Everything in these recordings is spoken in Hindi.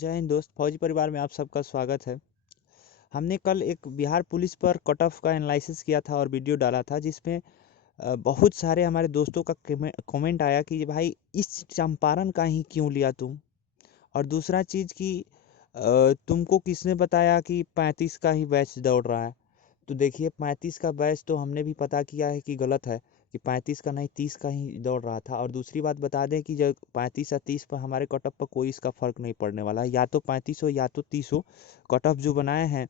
जय हिंद दोस्त, फौजी परिवार में आप सबका स्वागत है। हमने कल एक बिहार पुलिस पर कट ऑफ का एनालिसिस किया था और वीडियो डाला था जिसमें बहुत सारे हमारे दोस्तों का कमेंट आया कि भाई इस चंपारण का ही क्यों लिया तुम। और दूसरा चीज़ कि तुमको किसने बताया कि 35 का ही बैच दौड़ रहा है। तो देखिए 35 का बैच तो हमने भी पता किया है कि गलत है, कि 35 का नहीं 30 का ही दौड़ रहा था। और दूसरी बात बता दें कि जब 35 या 30 पर हमारे कट ऑफ पर कोई इसका फ़र्क नहीं पड़ने वाला है, या तो 35 हो या तो 30 हो। कट ऑफ जो बनाए हैं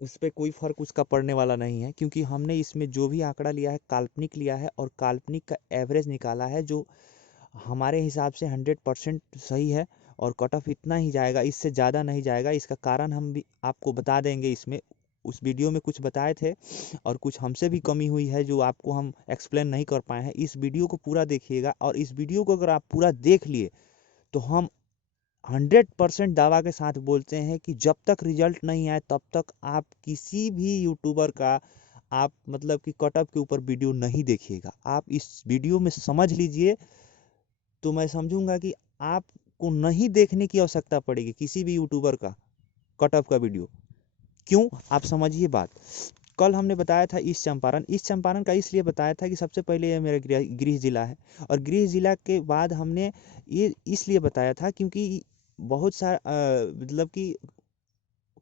उस पर कोई फ़र्क उसका पड़ने वाला नहीं है, क्योंकि हमने इसमें जो भी आंकड़ा लिया है काल्पनिक लिया है और काल्पनिक का एवरेज निकाला है, जो हमारे हिसाब से 100% सही है। और कट ऑफ इतना ही जाएगा, इससे ज़्यादा नहीं जाएगा। इसका कारण हम भी आपको बता देंगे इसमें। उस वीडियो में कुछ बताए थे और कुछ हमसे भी कमी हुई है जो आपको हम एक्सप्लेन नहीं कर पाए हैं। इस वीडियो को पूरा देखिएगा, और इस वीडियो को अगर आप पूरा देख लिए तो हम 100% दावा के साथ बोलते हैं कि जब तक रिजल्ट नहीं आए तब तक आप किसी भी यूट्यूबर का आप मतलब कि कट ऑफ के ऊपर वीडियो नहीं देखिएगा। आप इस वीडियो में समझ लीजिए तो मैं समझूंगा कि आपको नहीं देखने की आवश्यकता पड़ेगी किसी भी यूट्यूबर का कट ऑफ का वीडियो। क्यों, आप समझिए बात। कल हमने बताया था इस चंपारण का इसलिए बताया था कि सबसे पहले ये मेरा गृह जिला है, और गृह जिला के बाद हमने ये इसलिए बताया था क्योंकि बहुत सारा मतलब कि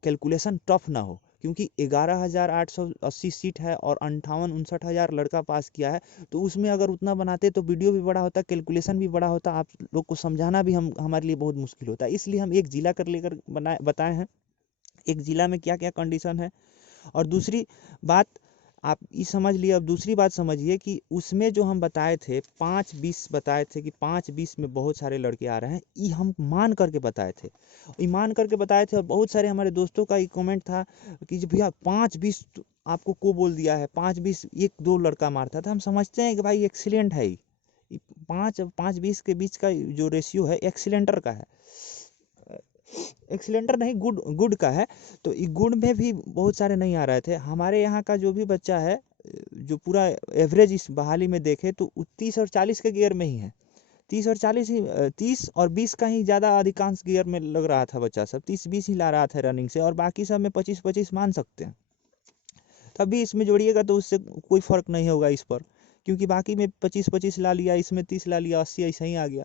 कैलकुलेशन टफ ना हो, क्योंकि 11,880 सीट है और 58-59 हज़ार लड़का पास किया है। तो उसमें अगर उतना बनाते तो वीडियो भी बड़ा होता, कैलकुलेशन भी बड़ा होता, आप लोग को समझाना भी हम हमारे लिए बहुत मुश्किल होता है। इसलिए हम एक जिला कर लेकर बताए हैं, एक जिला में क्या क्या कंडीशन है। और दूसरी बात आप ये समझ लिए। अब दूसरी बात समझिए कि उसमें जो हम बताए थे 5-20 बताए थे कि 5-20 में बहुत सारे लड़के आ रहे हैं, ये हम मान करके बताए थे, ईमान करके बताए थे। और बहुत सारे हमारे दोस्तों का ये कमेंट था कि जो भैया 5-20 आपको को बोल दिया है, 5-20 एक दो लड़का मारता था। हम समझते हैं कि भाई एक्सीलेंट है ये 5-20 के बीच का जो रेशियो है एक्सीलेंटर का है, एक्सीलेंटर नहीं गुड गुड का है। तो ये गुड में भी बहुत सारे नहीं आ रहे थे। हमारे यहाँ का जो भी बच्चा है जो पूरा एवरेज इस बहाली में देखे तो 30 और 40 के गियर में ही है। 30 और 40 ही 30 और 20 का ही ज़्यादा अधिकांश गियर में लग रहा था बच्चा सब, 30-20 ही ला रहा था रनिंग से, और बाकी सब में 25-25 मान सकते हैं। तब भी इसमें जोड़िएगा तो उससे कोई फ़र्क नहीं होगा इस पर, क्योंकि बाकी में 25-25 ला लिया, इसमें 30 ला लिया, 80 ऐसा ही आ गया।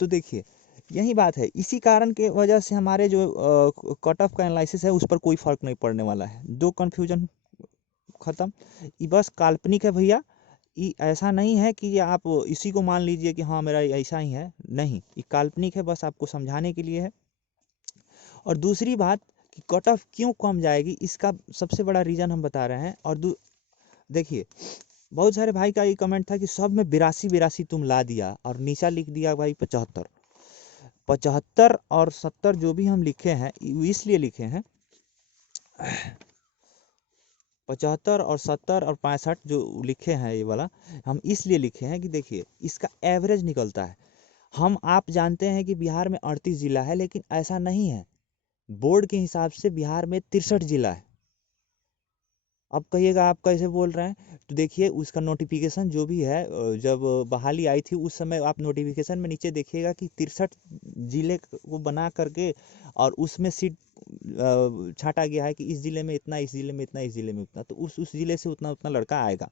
तो देखिए यही बात है, इसी कारण के वजह से हमारे जो कट ऑफ का एनालिसिस है उस पर कोई फ़र्क नहीं पड़ने वाला है। दो कन्फ्यूजन ख़त्म। ये बस काल्पनिक है भैया, ये ऐसा नहीं है कि ये आप इसी को मान लीजिए कि हाँ मेरा ऐसा ही है, नहीं, ये काल्पनिक है, बस आपको समझाने के लिए है। और दूसरी बात कि कट ऑफ क्यों कम जाएगी, इसका सबसे बड़ा रीज़न हम बता रहे हैं। और देखिए बहुत सारे भाई का ये कमेंट था कि सब में 82 तुम ला दिया और नीचा लिख दिया भाई 75। 75 और 70 जो भी हम लिखे हैं इसलिए लिखे हैं, 75 और 70 और 65 जो लिखे हैं ये वाला हम इसलिए लिखे हैं कि देखिए इसका एवरेज निकलता है। हम आप जानते हैं कि बिहार में 38 जिला है, लेकिन ऐसा नहीं है। बोर्ड के हिसाब से बिहार में 63 जिला है। अब कहिएगा आप कैसे बोल रहे हैं, तो देखिए उसका नोटिफिकेशन जो भी है जब बहाली आई थी उस समय आप नोटिफिकेशन में नीचे देखिएगा कि 63 जिले को बना करके और उसमें सीट छाटा गया है कि इस जिले में इतना, इस जिले में इतना, इस जिले में उतना, तो उस जिले से उतना उतना लड़का आएगा।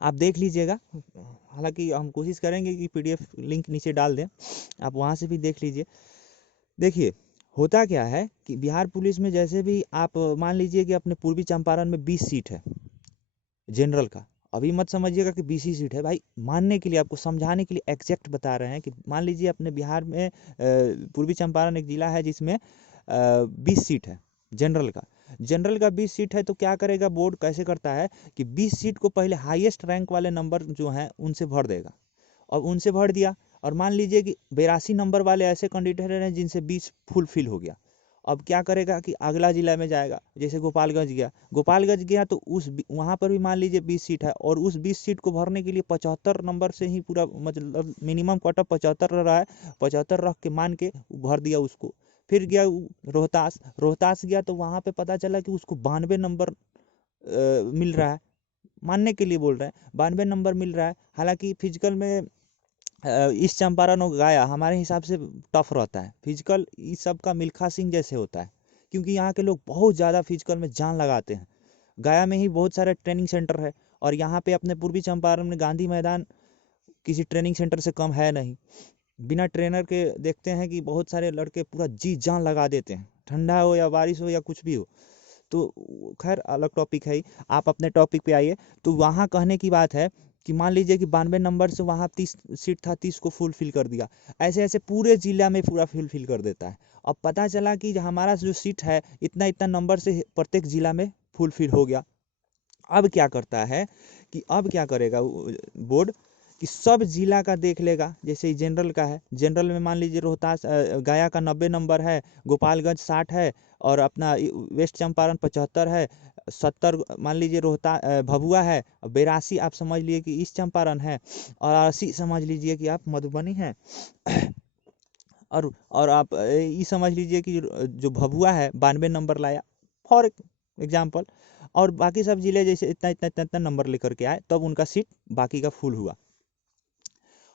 आप देख लीजिएगा, हालांकि हम कोशिश करेंगे कि पीडीएफ लिंक नीचे डाल दें, आप वहाँ से भी देख लीजिए। देखिए होता क्या है कि बिहार पुलिस में जैसे भी आप मान लीजिए कि अपने पूर्वी चंपारण में 20 सीट है जनरल का। अभी मत समझिएगा कि 20 ही सीट है भाई, मानने के लिए आपको समझाने के लिए एग्जैक्ट बता रहे हैं कि मान लीजिए अपने बिहार में पूर्वी चंपारण एक जिला है जिसमें 20 सीट है जनरल का। जनरल का 20 सीट है तो क्या करेगा बोर्ड, कैसे करता है कि 20 सीट को पहले हाईएस्ट रैंक वाले नंबर जो हैं उनसे भर देगा। और उनसे भर दिया, और मान लीजिए कि 82 नंबर वाले ऐसे कैंडिडेट हैं जिनसे 20 फुलफिल हो गया। अब क्या करेगा कि अगला जिला में जाएगा, जैसे गोपालगंज गया तो उस वहाँ पर भी मान लीजिए 20 सीट है, और उस 20 सीट को भरने के लिए 75 नंबर से ही पूरा मतलब मिनिमम कट ऑफ 75 रहा है, 75 रख के मान के भर दिया उसको। फिर गया रोहतास गया तो वहाँ पे पता चला कि उसको 92 नंबर मिल रहा है, मानने के लिए बोल रहे हैं 92 नंबर मिल रहा है। हालांकि फिजिकल में ईस्ट चंपारण और गया हमारे हिसाब से टफ रहता है फिजिकल, इस सब का मिल्खा सिंह जैसे होता है, क्योंकि यहाँ के लोग बहुत ज़्यादा फिजिकल में जान लगाते हैं। गया में ही बहुत सारे ट्रेनिंग सेंटर है, और यहाँ पे अपने पूर्वी चंपारण में गांधी मैदान किसी ट्रेनिंग सेंटर से कम है नहीं। बिना ट्रेनर के देखते हैं कि बहुत सारे लड़के पूरा जी जान लगा देते हैं, ठंडा हो या बारिश हो या कुछ भी हो। तो खैर अलग टॉपिक है ही, आप अपने टॉपिक पे आइए। तो वहाँ कहने की बात है कि मान लीजिए कि 92 नंबर से वहाँ 30 सीट था, 30 को फुलफिल कर दिया। ऐसे ऐसे पूरे जिला में पूरा फुलफिल कर देता है। अब पता चला कि हमारा जो सीट है इतना इतना नंबर से प्रत्येक जिला में फुलफिल हो गया। अब क्या करता है कि अब क्या करेगा बोर्ड कि सब जिला का देख लेगा। जैसे जनरल का है, जनरल में मान लीजिए रोहतास गया का 90 नंबर है, गोपालगंज 60 है, और अपना वेस्ट चंपारण 75 है, 70 मान लीजिए भभुआ है, 82 आप समझ लिए कि ईस्ट चंपारण है, और 80 समझ लीजिए कि आप मधुबनी है। और आप ये समझ लीजिए कि जो भभुआ है 92 नंबर लाया फॉर एग्जाम्पल, और बाकी सब जिले जैसे इतना इतना इतना इतना नंबर लेकर के आए, तब उनका सीट बाकी का फुल हुआ।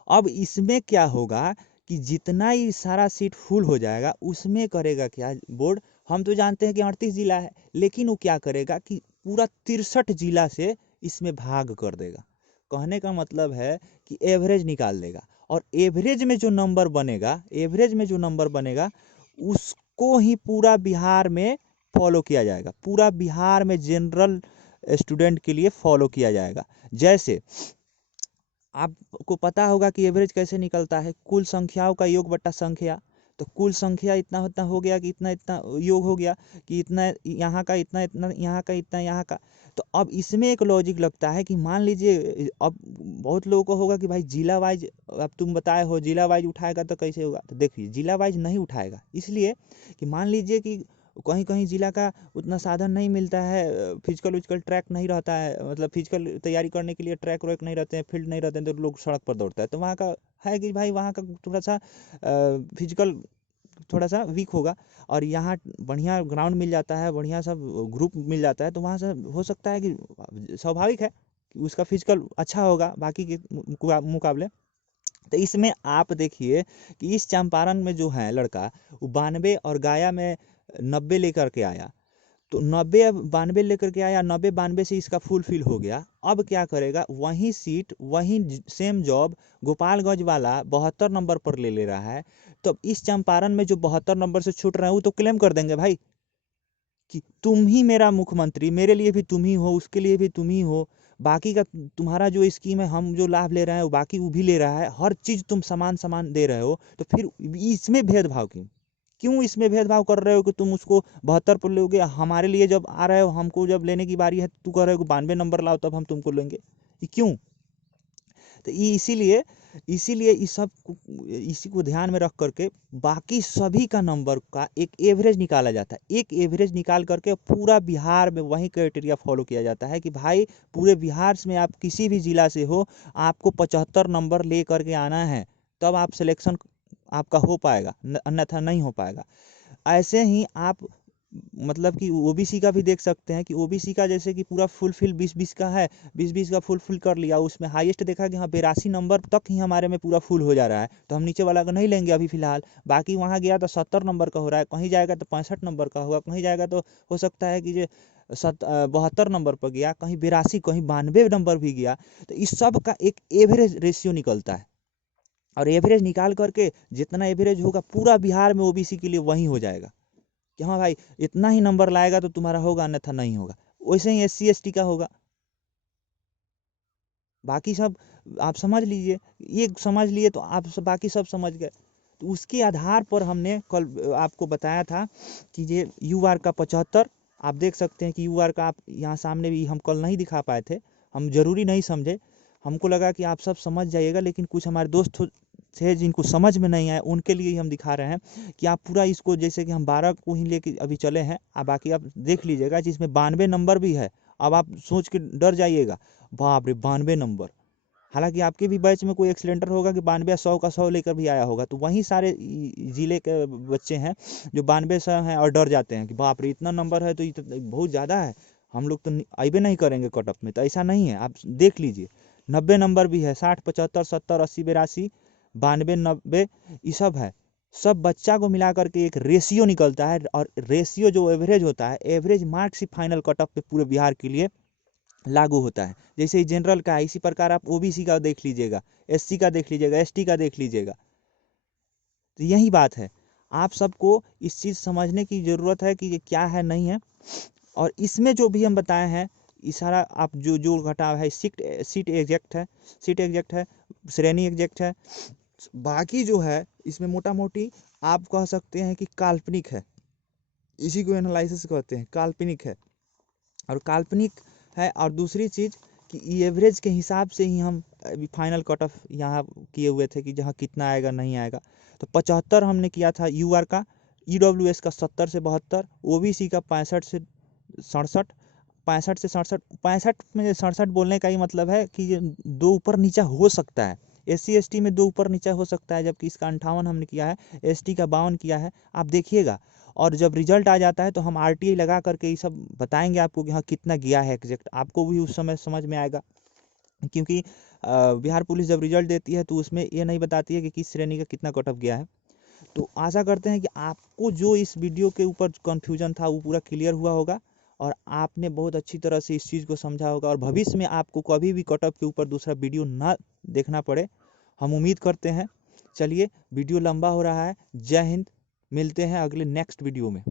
अब इसमें क्या होगा कि जितना ही सारा सीट फुल हो जाएगा उसमें करेगा क्या बोर्ड, हम तो जानते हैं कि 38 जिला है, लेकिन वो क्या करेगा कि पूरा 63 जिला से इसमें भाग कर देगा। कहने का मतलब है कि एवरेज निकाल लेगा, और एवरेज में जो नंबर बनेगा, एवरेज में जो नंबर बनेगा उसको ही पूरा बिहार में फॉलो किया जाएगा, पूरा बिहार में जनरल स्टूडेंट के लिए फॉलो किया जाएगा। जैसे आपको पता होगा कि एवरेज कैसे निकलता है, कुल संख्याओं का योग बट्टा संख्या। तो कुल संख्या इतना इतना हो गया कि इतना इतना योग हो गया कि इतना यहाँ का इतना इतना यहाँ का इतना यहाँ का। तो अब इसमें एक लॉजिक लगता है कि मान लीजिए अब बहुत लोगों को होगा कि भाई जिला वाइज, अब तुम बताए हो जिला वाइज उठाएगा तो कैसे होगा। तो देखिए जिला वाइज नहीं उठाएगा, इसलिए कि मान लीजिए कि कहीं कहीं जिला का उतना साधन नहीं मिलता है, फिजिकल विजिकल ट्रैक नहीं रहता है, मतलब फिजिकल तैयारी करने के लिए ट्रैक व्रैक नहीं रहते हैं, फील्ड नहीं रहते हैं, तो लोग सड़क पर दौड़ता है। तो वहाँ का है कि भाई वहाँ का थोड़ा सा फिजिकल थोड़ा सा वीक होगा, और यहाँ बढ़िया ग्राउंड मिल जाता है, बढ़िया सब ग्रुप मिल जाता है, तो वहाँ से हो सकता है कि स्वाभाविक है कि उसका फिजिकल अच्छा होगा बाकी के मुकाबले। तो इसमें आप देखिए कि इस चंपारण में जो है लड़का, वो 92 और गया में 90 लेकर के आया। तो 90 92 लेकर के आया, 90 92 से इसका फुलफिल हो गया। अब क्या करेगा, वही सीट वही सेम जॉब गोपालगंज वाला 72 नंबर पर ले ले रहा है। तो इस चंपारण में जो 72 नंबर से छूट रहे हैं वो तो क्लेम कर देंगे भाई कि तुम ही मेरा मुख्यमंत्री, मेरे लिए भी तुम ही हो, उसके लिए भी तुम ही हो, बाकी का तुम्हारा जो स्कीम है, हम जो लाभ ले रहे हैं वो बाकी वो भी ले रहा है, हर चीज़ तुम समान समान दे रहे हो। तो फिर इसमें भेदभाव क्यों, क्यों इसमें भेदभाव कर रहे हो कि तुम उसको 72 पर लोगे, हमारे लिए जब आ रहे हो, हमको जब लेने की बारी है तू कह रहे हो कि 92 नंबर लाओ तब हम तुमको लेंगे, ये क्यों। तो ये इसीलिए इसीलिए इस सब इसी को ध्यान में रख करके बाकी सभी का नंबर का एक एवरेज निकाला जाता है। एक एवरेज निकाल करके पूरा बिहार में वही क्राइटेरिया फॉलो किया जाता है कि भाई पूरे बिहार में आप किसी भी जिला से हो, आपको 75 नंबर ले करके आना है, तब आप सिलेक्शन आपका हो पाएगा, अन्यथा नहीं हो पाएगा। ऐसे ही आप मतलब कि ओबीसी का भी देख सकते हैं कि ओबीसी का जैसे कि पूरा फुलफिल 20-20 का है, 20-20 का फुलफिल कर लिया, उसमें हाईएस्ट देखा कि हाँ 82 नंबर तक ही हमारे में पूरा फुल हो जा रहा है, तो हम नीचे वाला का नहीं लेंगे अभी फिलहाल। बाकी वहाँ गया तो 70 नंबर का हो रहा है, कहीं जाएगा तो 65 नंबर का होगा, कहीं जाएगा तो हो सकता है कि जो 72 नंबर पर गया, कहीं 82, कहीं 92 नंबर भी गया। तो इस सब का एक एवरेज रेशियो निकलता है, और एवरेज निकाल करके जितना एवरेज होगा पूरा बिहार में ओबीसी के लिए वही हो जाएगा कि हाँ भाई इतना ही नंबर लाएगा तो तुम्हारा होगा, अन्यथा नहीं होगा। वैसे ही एससी एसटी का होगा, बाकी सब आप समझ लीजिए, ये समझ लिए तो आप सब बाकी सब समझ गए। तो उसके आधार पर हमने कल आपको बताया था कि ये यू आर का 75, आप देख सकते हैं कि यू आर का आप यहाँ सामने भी हम कल नहीं दिखा पाए थे, हम जरूरी नहीं समझे, हमको लगा कि आप सब समझ जाइएगा, लेकिन कुछ हमारे दोस्त थे जिनको समझ में नहीं आया, उनके लिए ही हम दिखा रहे हैं कि आप पूरा इसको, जैसे कि हम 12 को ही लेके अभी चले हैं, आप बाकी आप देख लीजिएगा जिसमें 92 नंबर भी है। अब आप सोच के डर जाइएगा, बाप रे 92 नंबर, हालांकि आपके भी बैच में कोई एक्सीलेंटर होगा कि 92 100 का 100 लेकर भी आया होगा, तो वहीं सारे जिले के बच्चे हैं जो 92 100 हैं और डर जाते हैं कि बाप रे इतना नंबर है तो ये तो बहुत ज़्यादा है, हम लोग तो आइबे नहीं करेंगे कट ऑफ में। तो ऐसा नहीं है, आप देख लीजिए 90 नंबर भी है, 60 75 70 80 82 92, 90 ये सब है। सब बच्चा को मिला करके एक रेशियो निकलता है, और रेशियो जो एवरेज होता है, एवरेज मार्क्स ही फाइनल कट ऑफ पे पूरे बिहार के लिए लागू होता है। जैसे ही जनरल का है, इसी प्रकार आप ओबीसी का देख लीजिएगा, एससी का देख लीजिएगा, एसटी का देख लीजिएगा। तो यही बात है, आप सबको इस चीज़ समझने की ज़रूरत है कि ये क्या है नहीं है। और इसमें जो भी हम बताए हैं, ये सारा आप जो जो घटाव है, सीट एग्जैक्ट है, श्रेणी एग्जैक्ट है। बाकी जो है इसमें मोटा मोटी आप कह सकते हैं कि काल्पनिक है, इसी को एनालिसिस कहते हैं, काल्पनिक है। और काल्पनिक है, और दूसरी चीज़ कि एवरेज के हिसाब से ही हम अभी फाइनल कट ऑफ यहाँ किए हुए थे कि जहाँ कितना आएगा नहीं आएगा। तो 75 हमने किया था यूआर का, ईडब्ल्यूएस का 70 से 72, ओबीसी का 65 से 67, 65 से 67, 65 में 67 बोलने का ही मतलब है कि ये दो ऊपर नीचा हो सकता है। एससी एसटी में दो ऊपर नीचा हो सकता है, जबकि इसका 58 हमने किया है, एसटी का 52 किया है। आप देखिएगा, और जब रिजल्ट आ जाता है तो हम आरटीआई लगा करके ये सब बताएंगे आपको कि हाँ कितना गया है एग्जैक्ट, आपको भी उस समय समझ में आएगा। क्योंकि बिहार पुलिस जब रिजल्ट देती है तो उसमें ये नहीं बताती है कि किस श्रेणी का कितना कट ऑफ गया है। तो आशा करते हैं कि आपको जो इस वीडियो के ऊपर कन्फ्यूजन था वो पूरा क्लियर हुआ होगा, और आपने बहुत अच्छी तरह से इस चीज़ को समझा होगा, और भविष्य में आपको कभी भी कट ऑफ के ऊपर दूसरा वीडियो ना देखना पड़े, हम उम्मीद करते हैं। चलिए, वीडियो लंबा हो रहा है। जय हिंद, मिलते हैं अगले नेक्स्ट वीडियो में।